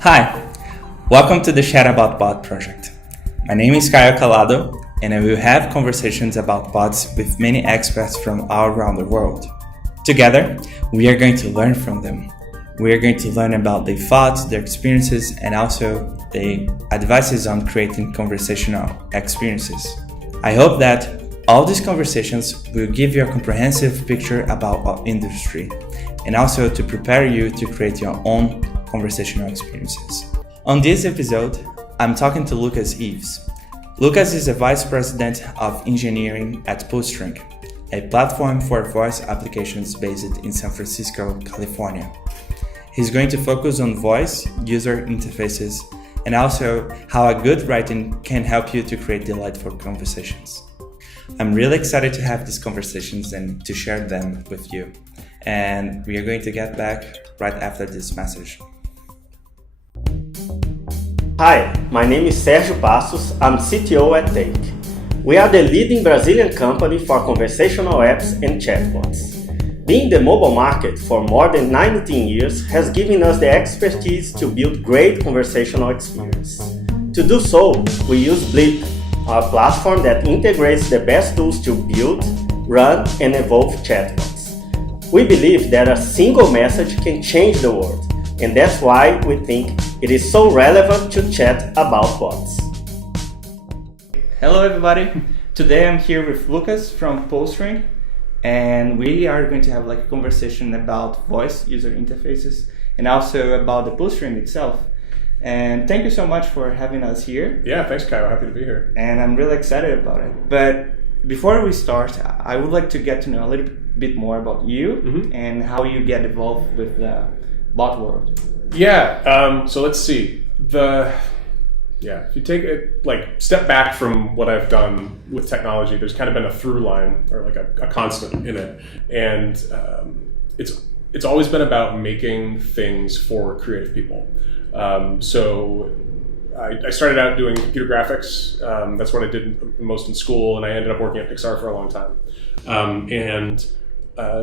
Hi, welcome to the Chat About Bot project. My name is Caio Calado, and I will have conversations about bots with many experts from all around the world. Together, we are going to learn from them. We are going to learn about their thoughts, their experiences, and also their advices on creating conversational experiences. I hope that all these conversations will give you a comprehensive picture about our industry, and also to prepare you to create your own conversational experiences. On this episode, I'm talking to Lucas Ives. Lucas is the Vice President of Engineering at PullString, a platform for voice applications based in San Francisco, California. He's going to focus on voice, user interfaces, and also how a good writing can help you to create delightful conversations. I'm really excited to have these conversations and to share them with you. And we are going to get back right after this message. Hi, my name is Sergio Passos. I'm CTO at Take. We are the leading Brazilian company for conversational apps and chatbots. Being the mobile market for more than 19 years has given us the expertise to build great conversational experience. To do so, we use Blip, our platform that integrates the best tools to build, run, and evolve chatbots. We believe that a single message can change the world, and that's why we think it is so relevant to chat about bots. Hello everybody, today I'm here with Lucas from PullString, and we are going to have a conversation about voice user interfaces and also about the Bullstring itself. And thank you so much for having us here. Yeah, thanks Kyle, happy to be here. And I'm really excited about it. But before we start, I would like to get to know a little bit more about you and how you get involved with the bot world. Yeah, so let's see. If you take a step back from what I've done with technology, there's kind of been a through line or a constant in it, and it's always been about making things for creative people. So I started out doing computer graphics. That's what I did most in school, and I ended up working at Pixar for a long time.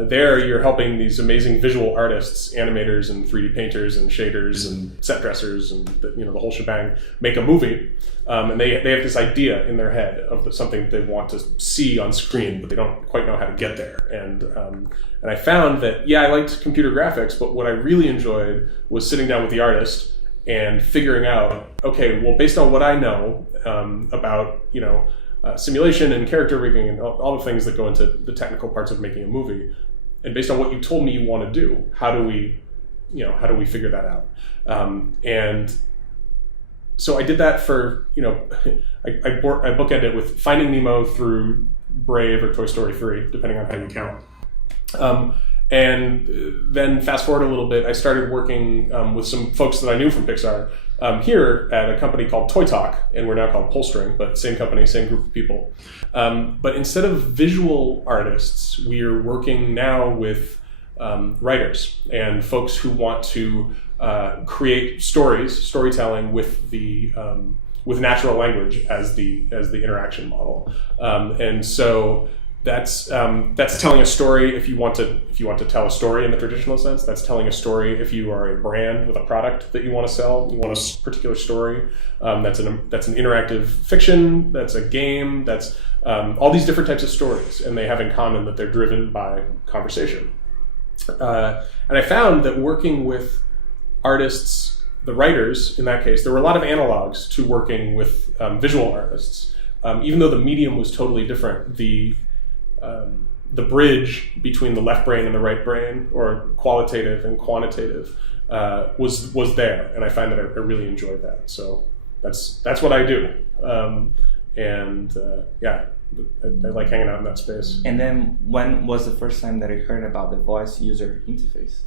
There you're helping these amazing visual artists, animators and 3D painters and shaders and set dressers and the whole shebang make a movie. And they have this idea in their head of something they want to see on screen, but they don't quite know how to get there. And I found that, I liked computer graphics, but what I really enjoyed was sitting down with the artist and figuring out, okay, well, based on what I know about, simulation and character rigging and all the things that go into the technical parts of making a movie, and based on what you told me you want to do, how do we figure that out? And so I did that for, I bookend it with Finding Nemo through Brave or Toy Story 3, depending on how you count. And then fast forward a little bit, I started working with some folks that I knew from Pixar here at a company called Toy Talk, and we're now called PullString, but same company, same group of people. But instead of visual artists, we are working now with writers and folks who want to create storytelling with with natural language as the interaction model. And so that's telling a story if you want to tell a story in the traditional sense. That's telling a story if you are a brand with a product that you want to sell. You want a particular story. That's an interactive fiction. That's a game. That's all these different types of stories, and they have in common that they're driven by conversation. And I found that working with artists, the writers in that case, there were a lot of analogs to working with visual artists. Even though the medium was totally different, the bridge between the left brain and the right brain, or qualitative and quantitative, was there, and I find that I really enjoyed that. So that's what I do, I like hanging out in that space. And then when was the first time that you heard about the voice user interface?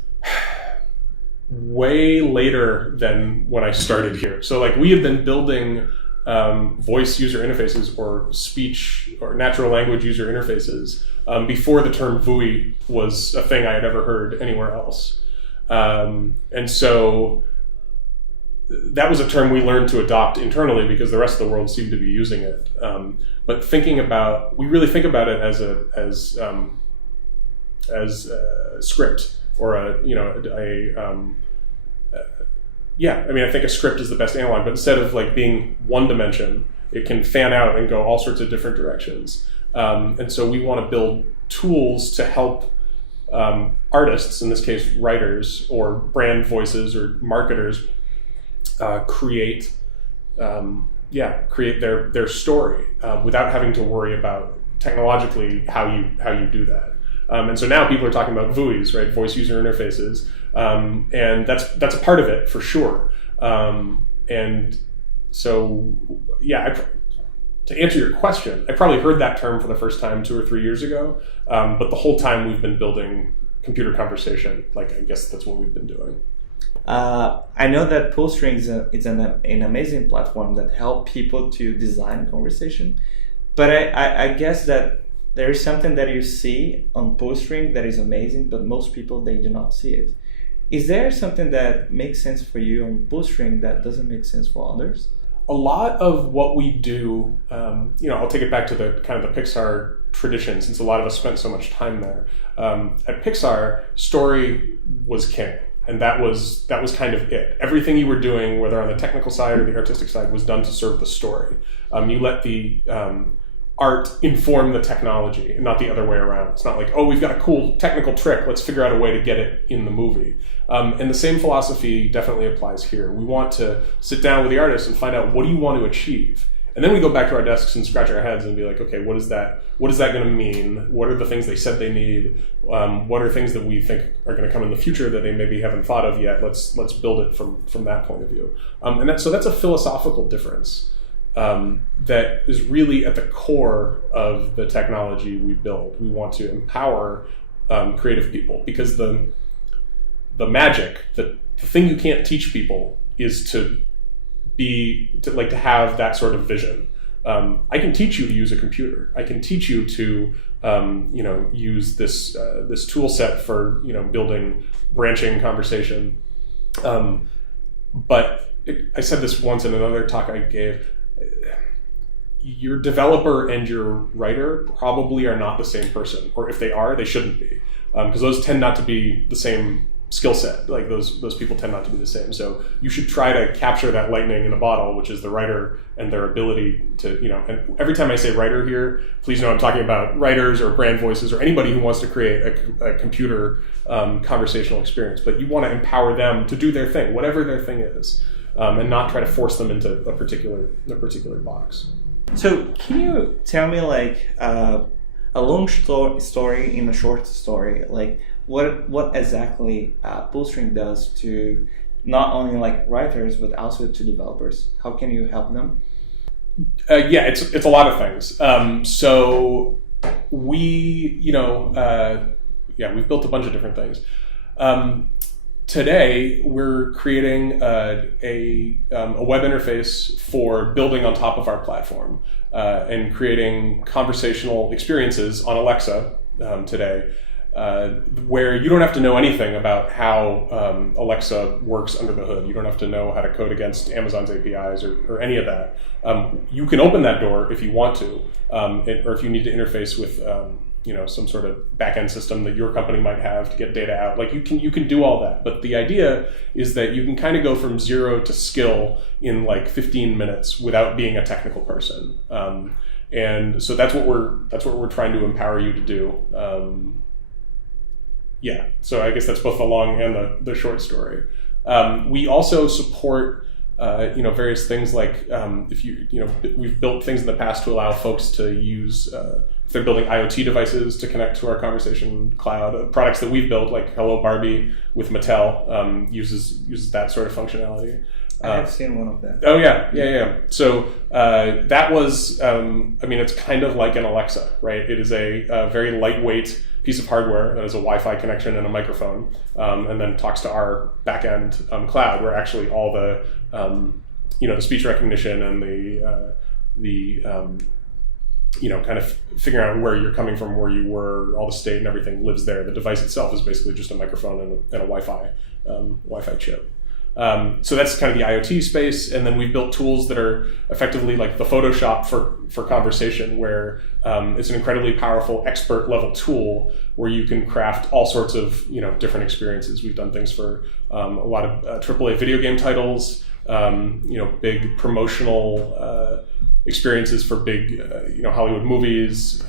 Way later than when I started here. So we have been building voice user interfaces or speech or natural language user interfaces before the term VUI was a thing I had ever heard anywhere else. And so that was a term we learned to adopt internally because the rest of the world seemed to be using it. But we really think about it as a script or yeah, I mean, I think a script is the best analog, but instead of like being one dimension, it can fan out and go all sorts of different directions. And so we want to build tools to help artists, in this case writers or brand voices or marketers, create their story without having to worry about technologically how you do that. And so now people are talking about VUIs, right? Voice user interfaces, and that's a part of it for sure. And so, yeah, to answer your question, I probably heard that term for the first time 2 or 3 years ago, but the whole time we've been building computer conversation. Like, I guess that's what we've been doing. I know that PullString is an amazing platform that helps people to design conversation, but I guess that there is something that you see on PullString that is amazing, but most people, they do not see it. Is there something that makes sense for you on PullString that doesn't make sense for others? A lot of what we do, I'll take it back to the kind of the Pixar tradition, since a lot of us spent so much time there. At Pixar, story was king, and that was kind of it. Everything you were doing, whether on the technical side or the artistic side, was done to serve the story. You let the art inform the technology, and not the other way around. It's not like, oh, we've got a cool technical trick, let's figure out a way to get it in the movie. And the same philosophy definitely applies here. We want to sit down with the artist and find out, what do you want to achieve? And then we go back to our desks and scratch our heads and be like, okay, what is that going to mean? What are the things they said they need? What are things that we think are going to come in the future that they maybe haven't thought of yet? Let's build it from that point of view. And that's a philosophical difference that is really at the core of the technology we build. We want to empower creative people, because the magic, the thing you can't teach people, is to have that sort of vision. I can teach you to use a computer. I can teach you to use this tool set for building branching conversation. But I said this once in another talk I gave. Your developer and your writer probably are not the same person, or if they are, they shouldn't be, because those tend not to be the same skill set. Like those people tend not to be the same. So you should try to capture that lightning in a bottle, which is the writer and their ability to, and every time I say writer here, please know I'm talking about writers or brand voices or anybody who wants to create a computer conversational experience. But you want to empower them to do their thing, whatever their thing is, and not try to force them into a particular box. So can you tell me a long story in a short story, like what exactly Bullstring does to not only writers but also to developers? How can you help them? It's a lot of things. So we've built a bunch of different things. Today, we're creating a web interface for building on top of our platform and creating conversational experiences on Alexa today, where you don't have to know anything about how Alexa works under the hood. You don't have to know how to code against Amazon's APIs or any of that. You can open that door if you want to, or if you need to interface with some sort of back-end system that your company might have to get data out. Like you can do all that. But the idea is that you can kind of go from zero to skill in 15 minutes without being a technical person. And so that's what we're trying to empower you to do. So I guess that's both the long and the short story. We also support various things we've built things in the past to allow folks to use, if they're building IoT devices, to connect to our conversation cloud. Products that we've built, like Hello Barbie with Mattel, uses that sort of functionality. I have seen one of them. Oh yeah. So that was, it's kind of like an Alexa, right? It is a very lightweight piece of hardware that has a Wi-Fi connection and a microphone, and then talks to our back-end cloud, where actually all the speech recognition and the kind of figuring out where you're coming from, where you were, all the state and everything lives there. The device itself is basically just a microphone and a Wi-Fi chip. So that's kind of the IoT space. And then we've built tools that are effectively like the Photoshop for conversation, where it's an incredibly powerful expert level tool where you can craft all sorts of different experiences. We've done things for a lot of AAA video game titles, big promotional experiences for big Hollywood movies,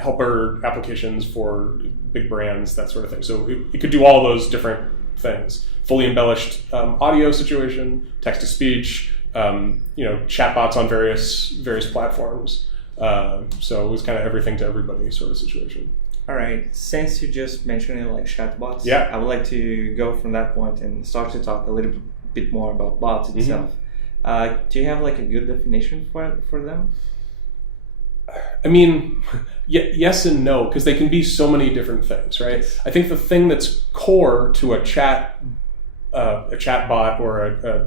helper applications for big brands, that sort of thing. So it could do all those different things. Fully embellished audio situation, text to speech, chatbots on various platforms. So it was kind of everything to everybody sort of situation. All right. Since you just mentioned it, like chatbots, yeah, I would like to go from that point and start to talk a little bit more about bots itself. Do you have like a good definition for them? I mean, yes and no, because they can be so many different things, right? Yes. I think the thing that's core to a chatbot or a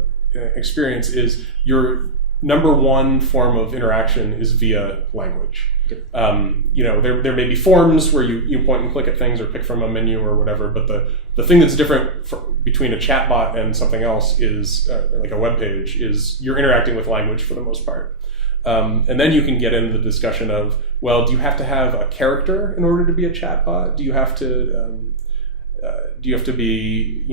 experience is your number one form of interaction is via language. Yep. There may be forms where you point and click at things or pick from a menu or whatever, but the thing that's different between a chatbot and something else is like a web page is you're interacting with language for the most part. And then you can get into the discussion of, well, do you have to have a character in order to be a chatbot? Do you have to be,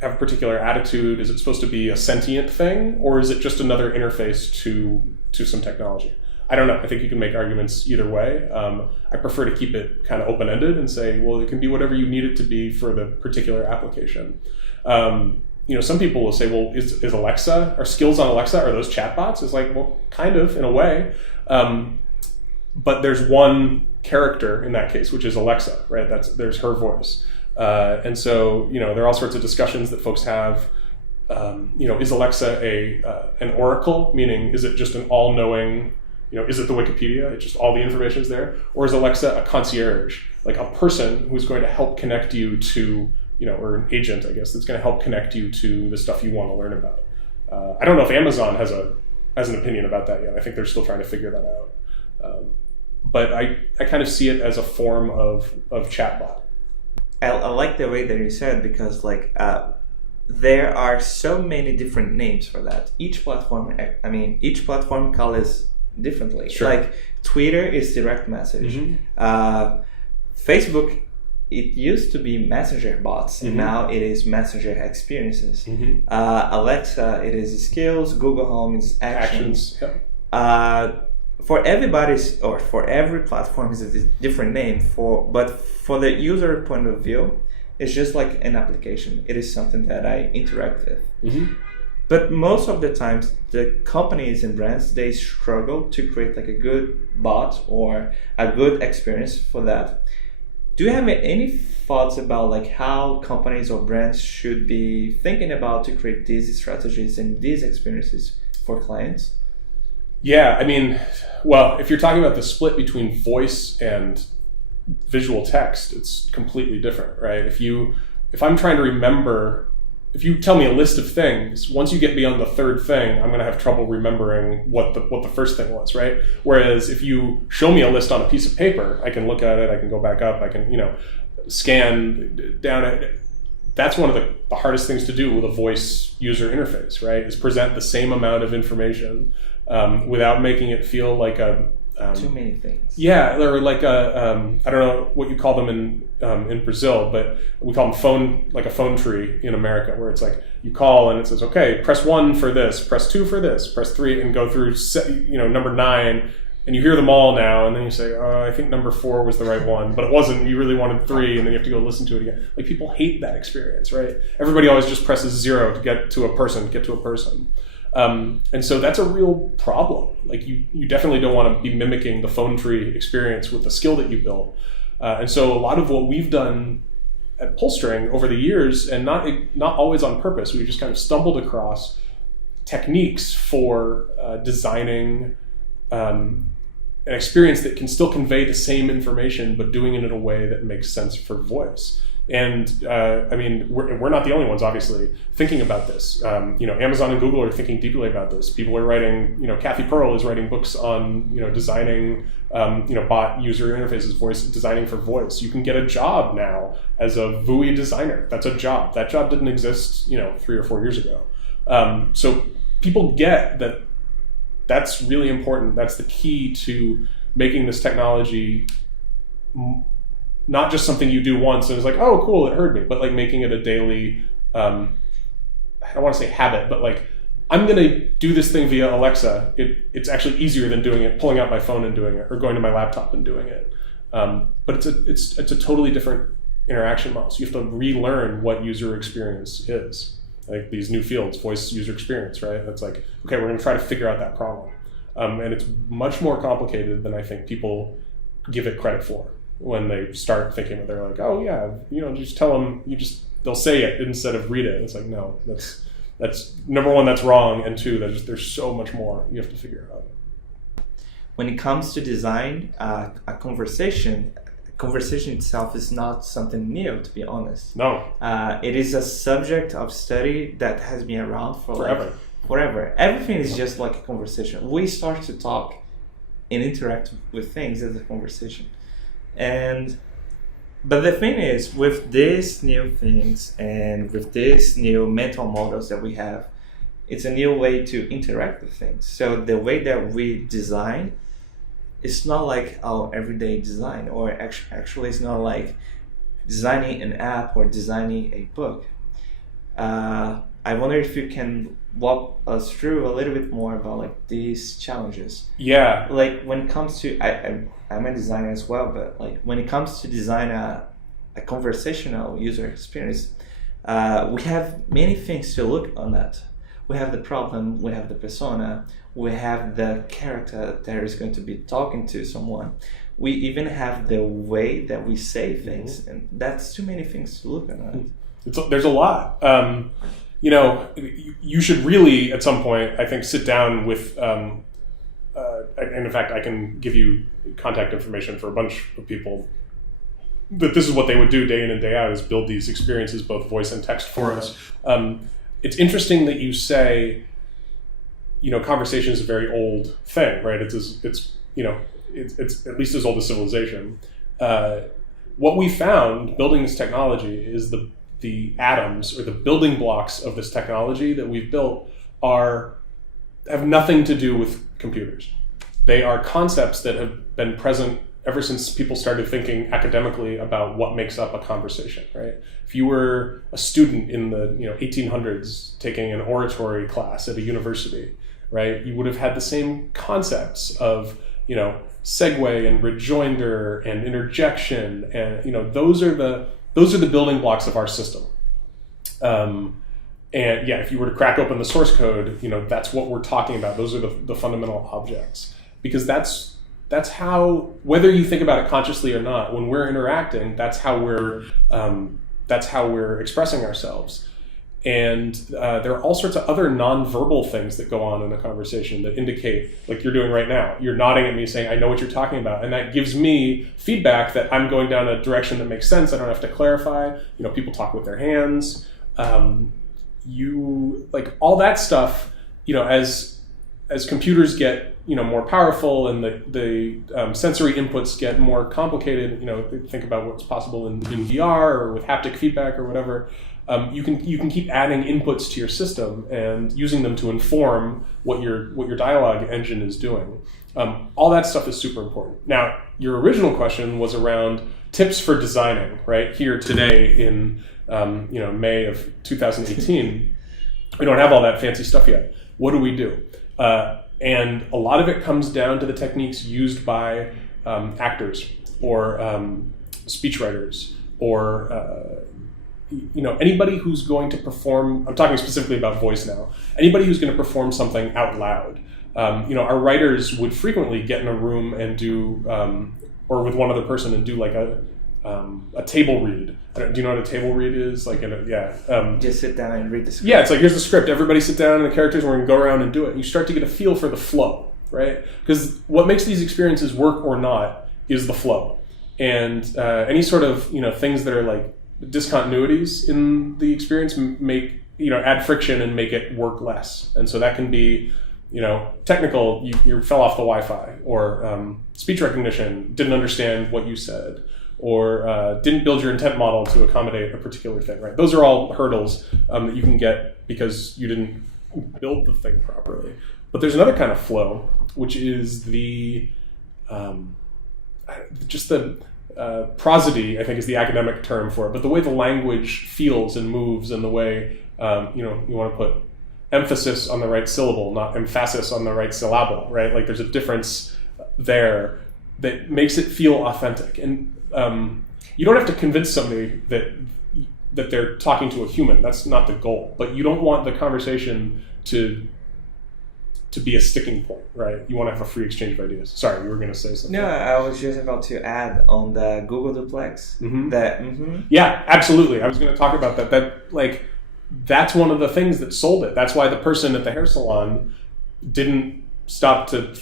have a particular attitude? Is it supposed to be a sentient thing, or is it just another interface to some technology? I don't know. I think you can make arguments either way. I prefer to keep it kind of open-ended and say, well, it can be whatever you need it to be for the particular application. Some people will say, well, is Alexa, are skills on Alexa, are those chatbots? It's like, well, kind of, in a way. But there's one character in that case, which is Alexa, right? There's her voice. And so, there are all sorts of discussions that folks have. Is Alexa an oracle? Meaning, is it just an all-knowing, is it the Wikipedia? It's just all the information is there? Or is Alexa a concierge, like a person who's going to help connect you to, or an agent, I guess, that's going to help connect you to the stuff you want to learn about. I don't know if Amazon has an opinion about that yet. I think they're still trying to figure that out. But I kind of see it as a form of chatbot. I like the way that you said, because there are so many different names for that. Each platform calls differently. Sure. Like Twitter is direct message. Mm-hmm. Facebook, it used to be messenger bots, and mm-hmm. now it is messenger experiences. Mm-hmm. Alexa, it is skills. Google Home is actions. Yep. For every platform is a different name. But for the user point of view, it's just like an application. It is something that I interact with. Mm-hmm. But most of the times, the companies and brands, they struggle to create like a good bot or a good experience for that. Do you have any thoughts about like how companies or brands should be thinking about to create these strategies and these experiences for clients? Yeah, I mean, well, if you're talking about the split between voice and visual text, it's completely different, right? If I'm trying to remember, if you tell me a list of things, once you get beyond the third thing, I'm going to have trouble remembering what the first thing was, right? Whereas if you show me a list on a piece of paper, I can look at it, I can go back up, I can, scan down it. That's one of the hardest things to do with a voice user interface, right? Is present the same amount of information without making it feel like too many things. Yeah, or like I don't know what you call them in Brazil, but we call them a phone tree in America, where it's like you call and it says, okay, press 1 for this, press 2 for this, press 3, and go through number 9, and you hear them all now, and then you say, oh, I think number 4 was the right one, but it wasn't. You really wanted 3, and then you have to go listen to it again. Like, people hate that experience, right? Everybody always just presses 0 to get to a person. And so that's a real problem. Like you definitely don't want to be mimicking the phone tree experience with the skill that you built. And so a lot of what we've done at PullString over the years, and not always on purpose, we just kind of stumbled across techniques for designing an experience that can still convey the same information, but doing it in a way that makes sense for voice. And I mean, we're not the only ones, obviously, thinking about this. Amazon and Google are thinking deeply about this. People are writing, Kathy Pearl is writing books on, designing, bot user interfaces, voice designing for voice. You can get a job now as a VUI designer. That's a job. That job didn't exist, 3 or 4 years ago. So people get that that's really important. That's the key to making this technology not just something you do once and it's like, oh, cool, it heard me, but like making it a daily, I don't want to say habit, but like, I'm going to do this thing via Alexa. It's actually easier than doing it, pulling out my phone and doing it, or going to my laptop and doing it. But it's a totally different interaction model. So you have to relearn what user experience is. Like these new fields, voice user experience, right? That's like, okay, we're going to try to figure out that problem. And it's much more complicated than I think people give it credit for when they start thinking that they're like, oh yeah, just tell them, they'll say it instead of read it. It's like, no, that's number one, that's wrong. And two, there's so much more you have to figure out. When it comes to design, a conversation itself is not something new, to be honest. No. It is a subject of study that has been around for forever. Everything is just like a conversation. We start to talk and interact with things as a conversation. But the thing is, with these new things and with these new mental models that we have, it's a new way to interact with things. So the way that we design, it's not like our everyday design, or actually it's not like designing an app or designing a book. I wonder if you can walk us through a little bit more about like these challenges. Yeah. Like when it comes to, I'm a designer as well, but like when it comes to design a conversational user experience, we have many things to look on that. We have the problem, we have the persona, we have the character that is going to be talking to someone. We even have the way that we say things, and that's too many things to look at. There's a lot. You should really, at some point, I think, sit down with, and in fact, I can give you contact information for a bunch of people, that this is what they would do day in and day out, is build these experiences, both voice and text, for us. It's interesting that you say, conversation is a very old thing, right? It's at least as old as civilization. What we found building this technology is the atoms or the building blocks of this technology that we've built have nothing to do with computers. They are concepts that have been present ever since people started thinking academically about what makes up a conversation, right? If you were a student in the 1800s taking an oratory class at a university, right, you would have had the same concepts of segue and rejoinder and interjection, and those are the building blocks of our system. And yeah, if you were to crack open the source code, that's what we're talking about. Those are the fundamental objects, because that's how, whether you think about it consciously or not, when we're interacting, that's how we're expressing ourselves. And there are all sorts of other nonverbal things that go on in a conversation that indicate, like you're doing right now. You're nodding at me saying, I know what you're talking about. And that gives me feedback that I'm going down a direction that makes sense. I don't have to clarify. People talk with their hands. All that stuff, as computers get, more powerful and the sensory inputs get more complicated, think about what's possible in VR or with haptic feedback or whatever. You can keep adding inputs to your system and using them to inform what your dialogue engine is doing. All that stuff is super important. Now, your original question was around tips for designing, right? Here today in May of 2018, we don't have all that fancy stuff yet. What do we do? And a lot of it comes down to the techniques used by actors or speechwriters or anybody who's going to perform. I'm talking specifically about voice now. Anybody who's going to perform something out loud. Our writers would frequently get in a room and do, or with one other person and do like a table read. Do you know what a table read is? Just sit down and read the script. Yeah, it's like, here's the script. Everybody sit down and the characters, and we're going to go around and do it. And you start to get a feel for the flow, right? Because what makes these experiences work or not is the flow. And any sort of things that are like discontinuities in the experience make, add friction and make it work less. And so that can be, technical, you fell off the Wi-Fi, or speech recognition, didn't understand what you said, or didn't build your intent model to accommodate a particular thing, right? Those are all hurdles that you can get because you didn't build the thing properly. But there's another kind of flow, which is the prosody, I think is the academic term for it, but the way the language feels and moves, and the way, you want to put emphasis on the right syllable, not emphasis on the right syllable, right? Like there's a difference there that makes it feel authentic. And you don't have to convince somebody that they're talking to a human. That's not the goal. But you don't want the conversation to be a sticking point, right? You want to have a free exchange of ideas. Sorry, you were going to say something. No, I was just about to add on the Google Duplex. Yeah, absolutely. I was going to talk about that. That's one of the things that sold it. That's why the person at the hair salon didn't stop to,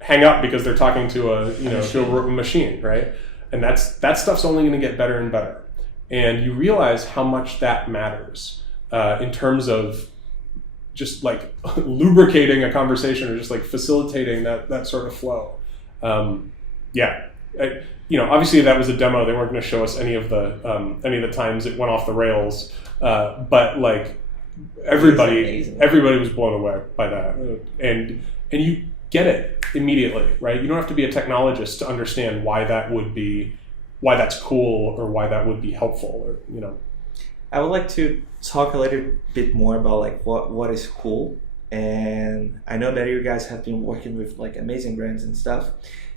hang up because they're talking to a machine, right? And that stuff's only going to get better and better. And you realize how much that matters in terms of just like lubricating a conversation, or just like facilitating that sort of flow. Obviously that was a demo. They weren't going to show us any of the times it went off the rails. But like everybody was blown away by that, and you get it immediately, right? You don't have to be a technologist to understand why that's cool, or why that would be helpful, or I would like to talk a little bit more about like what is cool. And I know that you guys have been working with like amazing brands and stuff.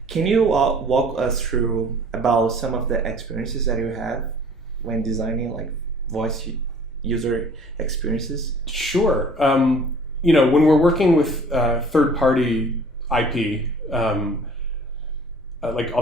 Can you walk us through about some of the experiences that you had when designing like voice user experiences? Sure. When we're working with third-party IP, I'll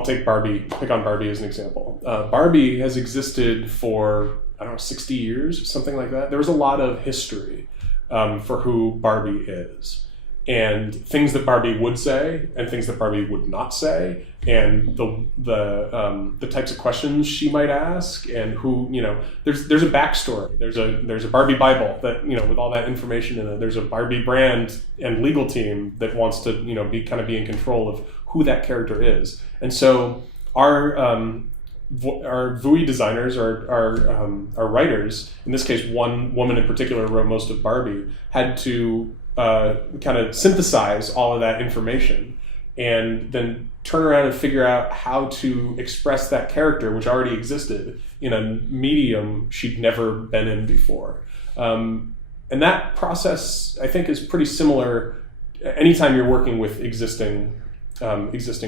take pick on Barbie as an example. Barbie has existed for, 60 years, something like that. There was a lot of history for who Barbie is, and things that Barbie would say and things that Barbie would not say, and the types of questions she might ask, and who, there's a backstory. There's a Barbie Bible that, with all that information in it. There's a Barbie brand and legal team that wants to, be in control of who that character is. And so our VUI designers, our writers, in this case, one woman in particular wrote most of Barbie, had to kind of synthesize all of that information and then turn around and figure out how to express that character, which already existed, in a medium she'd never been in before. And that process, I think, is pretty similar anytime you're working with existing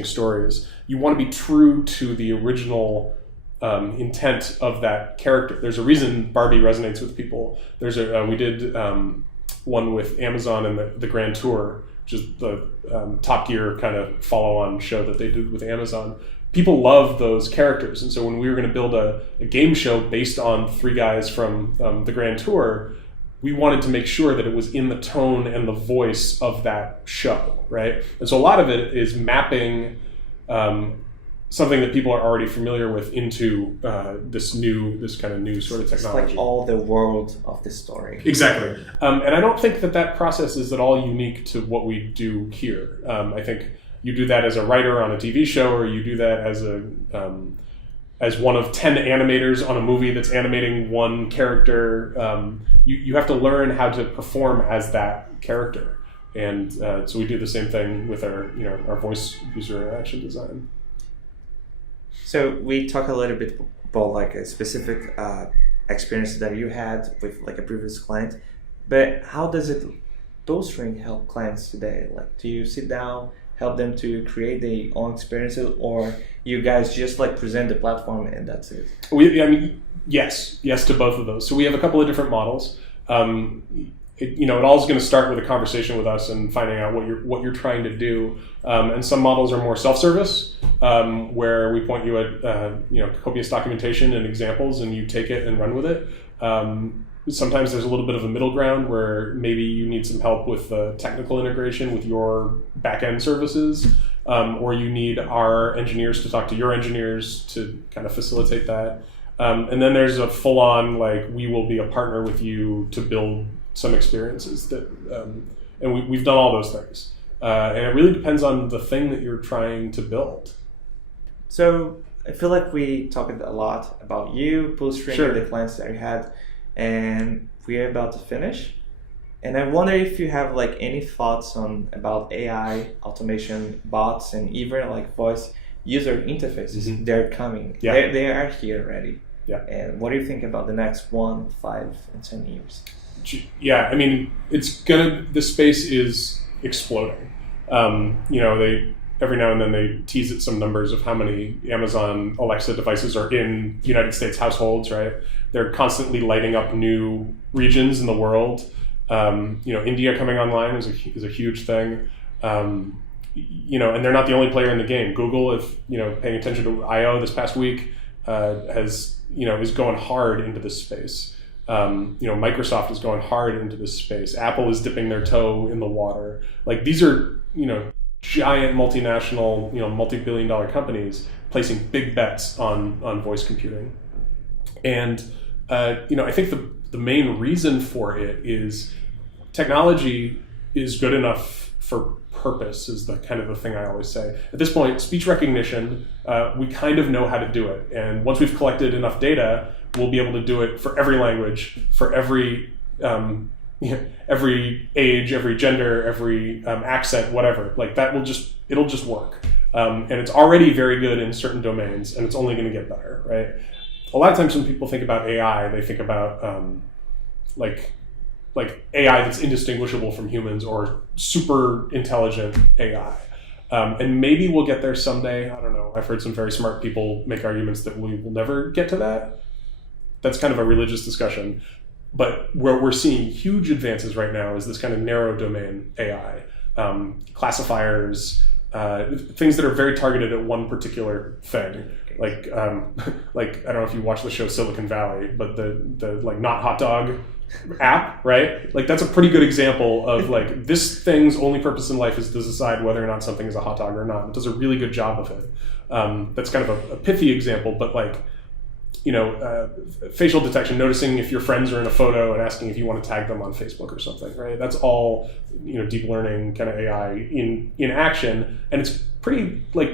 stories. You want to be true to the original intent of that character. There's a reason Barbie resonates with people. We did one with Amazon and the Grand Tour, which is the Top Gear kind of follow-on show that they did with Amazon. People love those characters, and so when we were going to build a game show based on three guys from the Grand Tour, we wanted to make sure that it was in the tone and the voice of that show, right? And so a lot of it is mapping something that people are already familiar with into this kind of new sort of technology. It's like all the world of the story. Exactly. And I don't think that process is at all unique to what we do here. I think you do that as a writer on a TV show, or you do that as one of 10 animators on a movie that's animating one character. You have to learn how to perform as that character. And so we do the same thing with our voice user interaction design. So we talk a little bit about like a specific experience that you had with like a previous client, but how does Bullstring help clients today? Like, do you sit down, help them to create their own experiences, or you guys just like present the platform and that's it? Yes to both of those. So we have a couple of different models. It all is going to start with a conversation with us and finding out what you're trying to do. And some models are more self-service, where we point you at copious documentation and examples, and you take it and run with it. Sometimes there's a little bit of a middle ground where maybe you need some help with the technical integration with your back-end services, or you need our engineers to talk to your engineers to kind of facilitate that. And then there's a full-on like we will be a partner with you to build some experiences that, and we've done all those things. And it really depends on the thing that you're trying to build. So I feel like we talked a lot about you, PullString, Sure. the clients that you had, and we're about to finish. And I wonder if you have like any thoughts about AI, automation, bots, and even like voice user interfaces. Mm-hmm. They're coming. Yeah. They are here already. Yeah. And what do you think about the next 1, 5, and 10 years? Yeah, I mean, the space is exploding. Every now and then they tease at some numbers of how many Amazon Alexa devices are in United States households, right? They're constantly lighting up new regions in the world. India coming online is a huge thing. And they're not the only player in the game. Google, if paying attention to I/O this past week, is going hard into this space. Microsoft is going hard into this space. Apple is dipping their toe in the water. Like these are giant multinational, multi-billion-dollar companies placing big bets on voice computing. And I think the main reason for it is technology is good enough for purpose is the kind of the thing I always say. At this point, speech recognition, we kind of know how to do it. And once we've collected enough data, we'll be able to do it for every language, for every age, every gender, every accent, whatever. Like that it'll just work. And it's already very good in certain domains, and it's only going to get better, right? A lot of times when people think about AI, they think about like AI that's indistinguishable from humans or super intelligent AI. And maybe we'll get there someday. I don't know. I've heard some very smart people make arguments that we will never get to that. That's kind of a religious discussion. But where we're seeing huge advances right now is this kind of narrow domain AI. Classifiers, things that are very targeted at one particular thing. Like I don't know if you watch the show Silicon Valley, but the like not hot dog app, right? Like that's a pretty good example of like this thing's only purpose in life is to decide whether or not something is a hot dog or not. It does a really good job of it. That's kind of a pithy example, but like facial detection, noticing if your friends are in a photo and asking if you want to tag them on Facebook or something, right? That's all deep learning kind of AI in action, and it's pretty like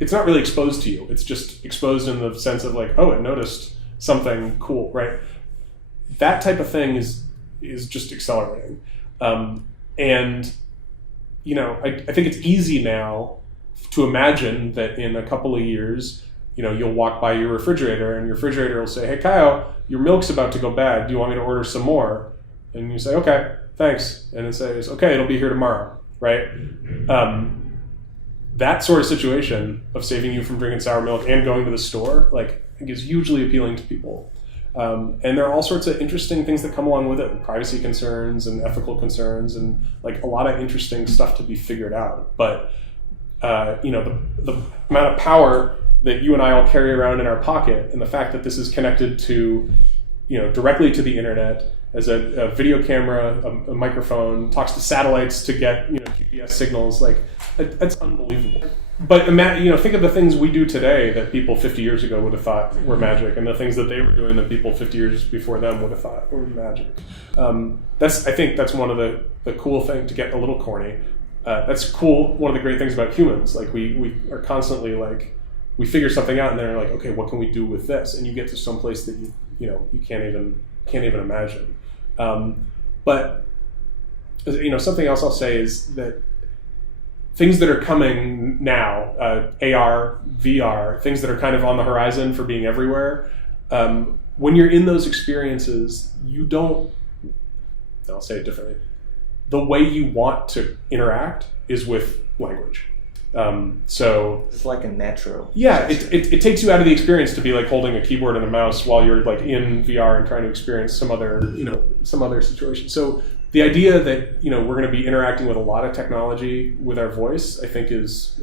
it's not really exposed to you. It's just exposed in the sense of like, oh, it noticed something cool, right? That type of thing is just accelerating. I think it's easy now to imagine that in a couple of years, you'll walk by your refrigerator and your refrigerator will say, hey, Kyle, your milk's about to go bad. Do you want me to order some more? And you say, okay, thanks. And it says, okay, it'll be here tomorrow, right? That sort of situation of saving you from drinking sour milk and going to the store, like, I think is hugely appealing to people. And there are all sorts of interesting things that come along with it, privacy concerns and ethical concerns, and like a lot of interesting stuff to be figured out. But the amount of power that you and I all carry around in our pocket, and the fact that this is connected to, directly to the internet as a video camera, a microphone, talks to satellites to get GPS signals, like that's unbelievable. But think of the things we do today that people 50 years ago would have thought were magic, and the things that they were doing that people 50 years before them would have thought were magic. I think that's one of the cool things, to get a little corny. That's cool. One of the great things about humans, like we are constantly like, we figure something out and then we're like, okay, what can we do with this? And you get to some place that you can't even imagine. But something else I'll say is that things that are coming now, AR, VR, things that are kind of on the horizon for being everywhere, when you're in those experiences, I'll say it differently. The way you want to interact is with language. So it's like a natural. Yeah, it takes you out of the experience to be like holding a keyboard and a mouse while you're like in VR and trying to experience some other situation. So the idea that we're going to be interacting with a lot of technology with our voice, I think is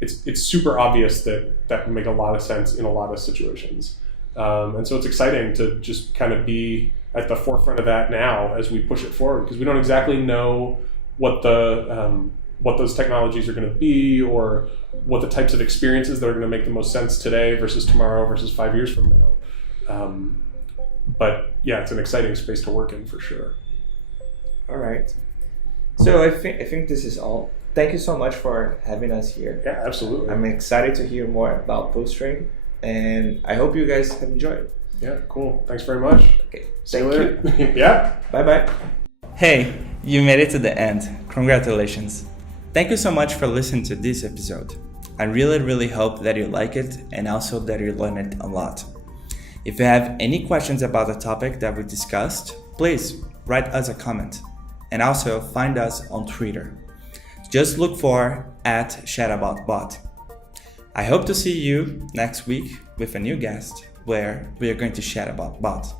it's super obvious that can make a lot of sense in a lot of situations, and so it's exciting to just kind of be at the forefront of that now as we push it forward, because we don't exactly know what the what those technologies are going to be, or what the types of experiences that are going to make the most sense today versus tomorrow versus 5 years from now. But yeah, it's an exciting space to work in for sure. All right. So I think this is all. Thank you so much for having us here. Yeah, absolutely. I'm excited to hear more about Bullstring, and I hope you guys have enjoyed. Yeah, cool. Thanks very much. Okay. See you later. Yeah. Bye-bye. Hey, you made it to the end. Congratulations. Thank you so much for listening to this episode. I really hope that you like it and also that you learn it a lot. If you have any questions about the topic that we discussed, please write us a comment and also find us on Twitter. Just look for @chatbots. I hope to see you next week with a new guest where we are going to chat about bots.